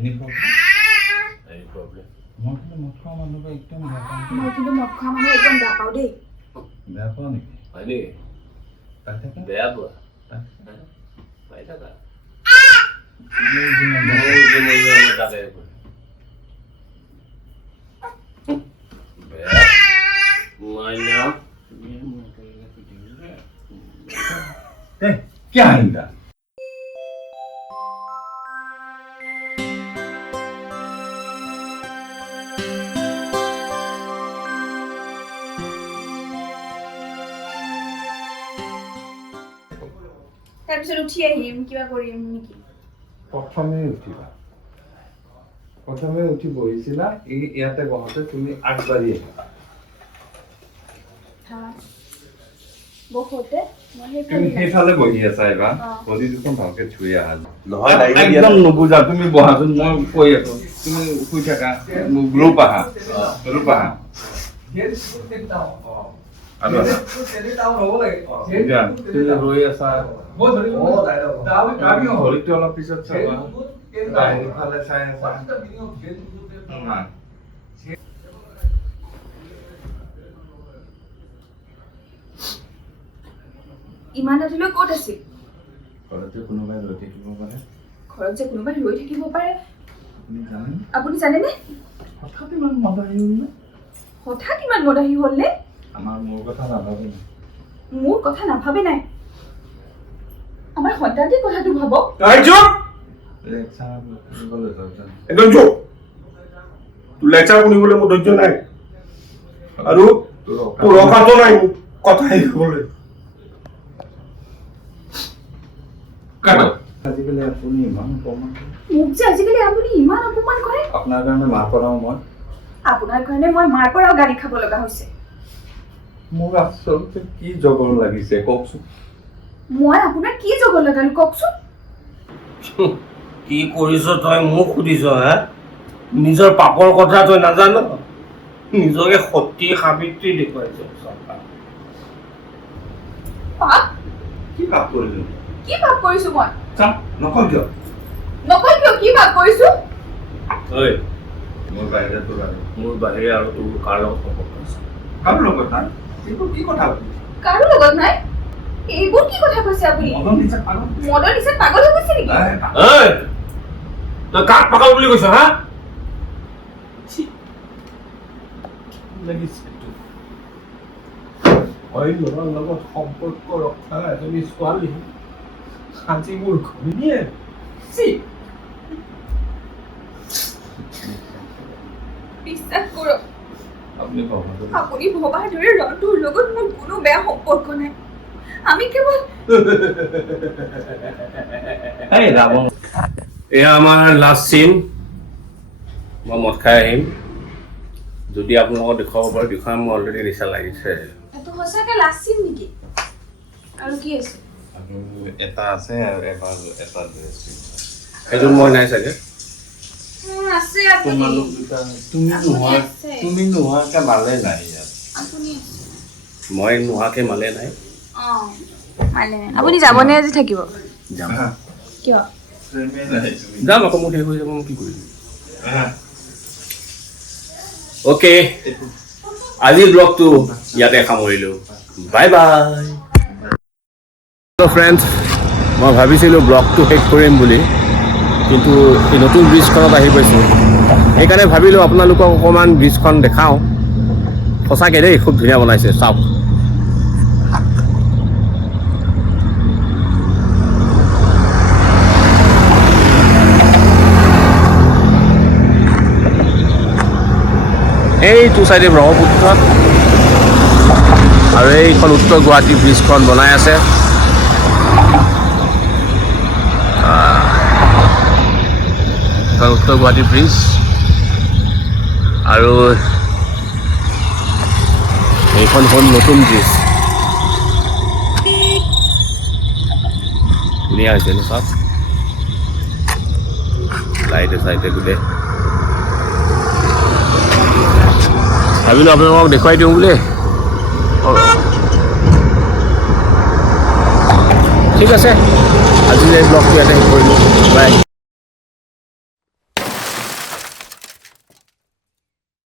Any problem? Any problem? মই কিন্তু মদ খোৱা মানুহ একদম বেয়া পাওঁ। মই কিন্তু মদ খোৱা মানুহ একদম বেয়া পাওঁ দেই। বেয়া পোৱা নেকি? হয় নেকি? পাই থাকা? বেয়া পোৱা? পাই থাকা। তাকে বেয়া মাইনা क्या है इनका? তাৰপিছত উঠি আহিম কিবা কৰিম নেকি? প্ৰথমে উঠি বহিছিলা ইয়াতে বহোতে তুমি আগবাঢ়ি আহিলা বহুতে তুমি সেইফালে বহি আছা এবাৰ বডি দুখন ভালকে ধুই আহা নহয় একদম নুবুজা তুমি বহাচোন মই কৈ আছো তুমি শুই থাকা গ্ৰুপ আহা আৰু তুমি ৰৈ আছা ঘড়ীটো অলপ পিছত চাবা এইফালে চাই আছা ইমান ৰাতিলৈ ক'ত আছিল? ঘৰতে কোনোবাই ৰৈ থাকিব পাৰে ঘৰত যে কোনোবাই ৰৈ থাকিব পাৰে আপুনি আপুনি জানে জানেনে? হঠাৎ ইমান মদাহী হ'ল নে হঠাৎ ইমান মদাহী হ'ল নে? মোৰ কথা নাভাবে মোৰ কথা নাভাবে নাই আমাৰ সন্তানটিৰ কথাটো ভাবক একদম চুপ তোৰ লেকচাৰ শুনিবলৈ মোৰ ধৈৰ্য নাই আৰু তোৰ অকাতো নাই কথা শিকিবলৈ আজিকালি আপুনি ইমান অপমান মোক যে আজিকালি আপুনি ইমান অপমান কৰে আপোনাৰ কাৰণে মাৰ পৰাও মই আপোনাৰ কাৰণে মই মাৰ পৰাও গালি খাব লগা হৈছে মোক আচলতে কি জগৰ লাগিছে কওকচোন মই আপোনাৰ কি জগৰ লগালো কওকচোন কি কৰিছ তই মোক সুধিছ হা নিজৰ পাপৰ কথা তই নাজান নিজকে সতী সাবিত্ৰী দেখুৱাইছ পাপ কি পাপ কৰিলো কি পাপ কৰিছো মই চাম নকল কিয় কি পাপ কৰিছো ঐ মোৰ বাহিৰে তোৰ আৰু মোৰ বাহিৰে আৰু তোৰ কাৰ লগত সম্পৰ্ক আছে কাৰো লগত নাই এইবোৰ কি কথা কাৰো লগত নাই এইবোৰ কি কথা কৈছে আপুনি মদৰ নিচাত পাগল হৈ গৈছে নেকি ঐ তই কাক পাগল বুলি কৈছ হা লাগিছে ল'ৰাৰ লগত সম্পৰ্ক ৰখা এজনী ছোৱালী আজি মোৰ ঘূৰিয়ে বিশ্বাস কৰক আপুনি আপুনি ভবাৰ দৰে ৰণটোৰ লগত মোৰ কোনো বেয়া সম্পৰ্ক নাই আমি কেৱল এয়া আমাৰ লাষ্ট চিন মই মদ খাই আহিম যদি আপোনালোকক দেখুৱাব পাৰোঁ দেখুৱাম মোৰ অলৰেডি নিচা লাগিছে এইটো সঁচাকৈ লাষ্ট চিন নেকি আৰু কি আছে এটা আছে আৰু এবাৰ এটা ড্ৰেছ সেইটো মই নাই চাগে আছে আপুনি তোমালোক দুটা তুমি নোহোৱাকে মালে নাই ইয়াত আপুনি মই নোহোৱাকৈ মালে নাই মানে আপুনি যাবনে আজি থাকিব যাম কিয় যাম আকৌ মোৰ শেষ হৈ যাব মই কি কৰিম অ'কে আজিৰ ব্লগটো ইয়াতে সামৰিলোঁ বাই বাই হেল্ল' ফ্ৰেণ্ডছ মই ভাবিছিলোঁ ব্লগটো শেষ কৰিম বুলি কিন্তু এই নতুন ব্ৰিজখনত আহি পাইছোঁ সেইকাৰণে ভাবিলোঁ আপোনালোকক অকণমান ব্ৰিজখন দেখাওঁ সঁচাকৈ দেই খুব ধুনীয়া বনাইছে চাওক এইটো চাইডে ব্ৰহ্মপুত্ৰত আৰু এইখন উত্তৰ গুৱাহাটী ব্ৰিজখন বনাই আছে উত্তৰ গুৱাহাটী ব্ৰিজ আৰু এইখন হ'ল নতুন ব্ৰিজ ধুনীয়া হৈছে ন চাওক লাইটে চাইটে গোটেই ভাবিলোঁ আপোনালোকক দেখুৱাই দিওঁ বুলি ঠিক আছে আজিলৈ ব্লগটো ইয়াতে শেষ কৰিলোঁ বাই